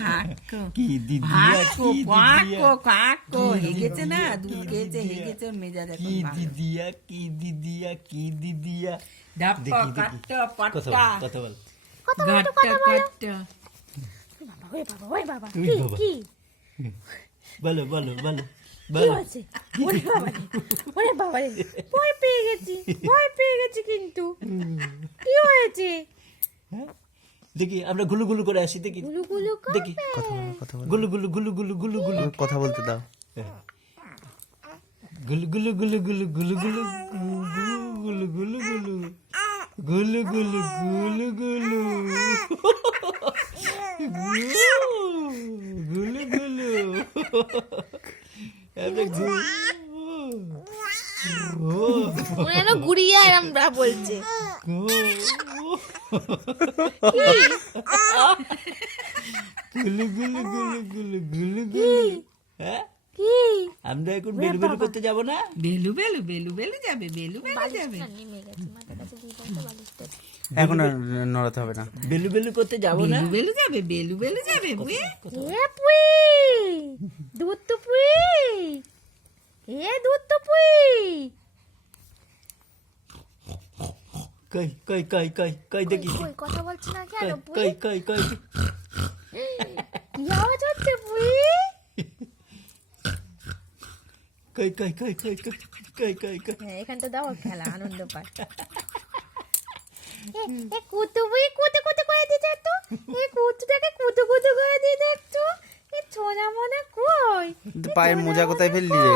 খাকো কি দিদিয়া হাকো কি কাকো দিদিয়া কাকো হেগেছে না দুধ খেয়েছে হেগেছে মেজাজ এখন কি ভালো। দিদিয়া কি দিদিয়া কি দিদিয়া ডাপ্পা দেখি, দেখি। কাট্টা কথা পাট্টা বল গাট্টা কাট্টা ওরে বাবা তুই কি বাবা। কি বলো বলো বলো কি বলো হয়েছে ওরে বাবা রে ভয় পেয়ে গেছি কিন্তু কি হয়েছে দেখি আমরা গুলু গুলু করে আসি দেখি গুলু গুলু দেখি গুলু গুলু গুলু গুলু গুলু গুলু কথা বলতে দাও। গুলু গুলু গুলু গুলু গুলু গুলু গুলু গুলু গুলু গুলু গুলু গুলু গুলু গুলু গুলু আমরা মনে যেন গুড়িয়া এরম বলছে গুলু গুলু গুলু গুলু গুলু গুলু হ্যাঁ কি আমরা এখন বেলু বেলু করতে যাব না বেলু বেলু বেলু বেলু যাবে বেলু বেলু যাবে নেমে গেছে মাথার কাছে দিয়ে বলতে বালিশটা এখন আর নড়াতে হবে না। বেলু বেলু করতে যাব না বেলু বেলু যাবে বেলু বেলু যাবে বুঝে এ পুই দুধ তো পুই দুধ তো পুই কই কই কই কই কই দেখি কই কথা বলছ না কেন পুই কই কই কই কি আওয়াজ হচ্ছে পুই কই কই কই কই কই কই কই হ্যাঁ এখানটা দাও খেলা আনন্দ পায় এ কুতু পুই কুতু কুতু করে দিতে একটু এই কুতুটাকে কুতু কুতু করে দিতে একটু এ ছোনা মনা কই কিন্তু পায়ের মোজা কোথায় ফেললি রে?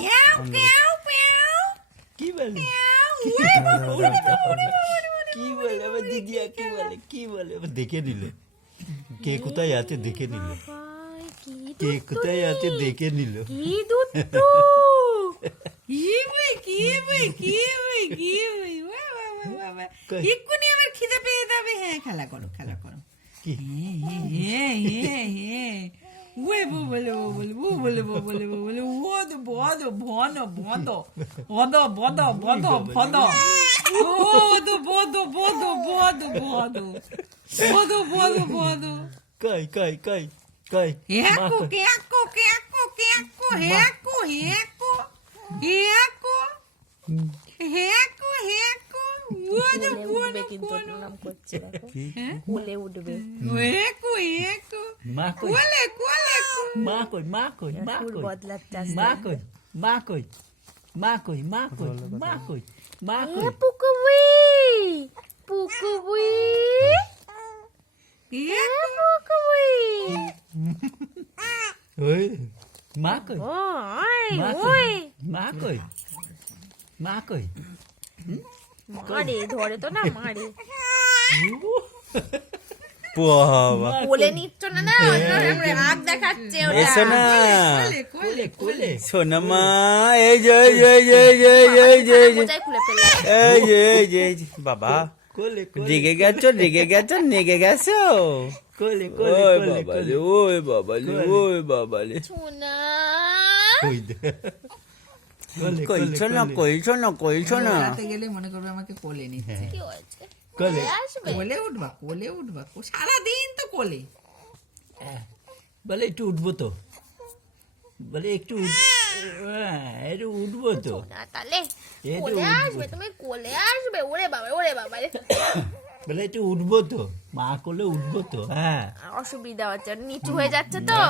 ইয়াও পেও পেও কি বলে কি বলে আমার দিদিয়া কি বলে কি বলে আবার দেখে নিল কে কোথায় আছে দেখে নিল ভাই কি কে কোথায় আছে দেখে নিল কি দুধ তো কি বই কি বই কি বই কি বই বাবা কই? এক্ষুনি আমার খিদে পেয়ে যাবে হ্যাঁ খেলা করো কি হ্যাঁ হ্যাঁ হ্যাঁ ওই বলে বলে বলে ওদ বদ ভন বদ বদ বদ বদ বদ ওদ বদ বদ বদ বদ বদ বদ বদ কই কই কই কই হেকো হেকো হেকো হেকো হেকো হেকো হেকো হেকো হেকো ওদ বদ উঠবে কিন্তু নাম করছে দেখো হ্যাঁ কোলে উঠবে হেকো হেকো মা কই কোলে কোলে মা কই মা কই মা ফুল কই বদলাচ্ছে মা কই মা কই মা কই মা কই মা কই মা এ কই পুকুবুই পুকুবুই এ পুকুবুই ওই মা কই ওই মা ওই কই মা কই মা কই মারে ধরে তো না মারে বাবা কোলে নিচ্ছ না না আগ দেখাচ্ছে ওটা এসো না কোলে কোলে সোনা মা এই যে এই যে এই যে এই যে এই যে এই যে মোজাই খুলে ফেললে এই যে এই যে এই যে বাবা কোলে কোলে রেগে গেছো নেগে গেছো কোলে ওই কোলে বাবালে কোলে ওই বাবালে সোনা কই দে কোলে কইছো না কইছো না কইছো না বেড়াতে গেলে মনে করবে আমাকে কোলে নিচ্ছে কি হয়েছে কোলে আসবে কোলে উঠবা সারাদিন তো কোলে বলে একটু উঠবো তো বলে একটু একটু উঠবো তো না তাহলে এই তো কোলে উঠবো। আসবে তুমি কোলে আসবে ওরে বাবা রে। বলে একটু উঠবো তো মা কোলে উঠবো তো হ্যাঁ অসুবিধা হচ্ছে নিচু হয়ে যাচ্ছে তো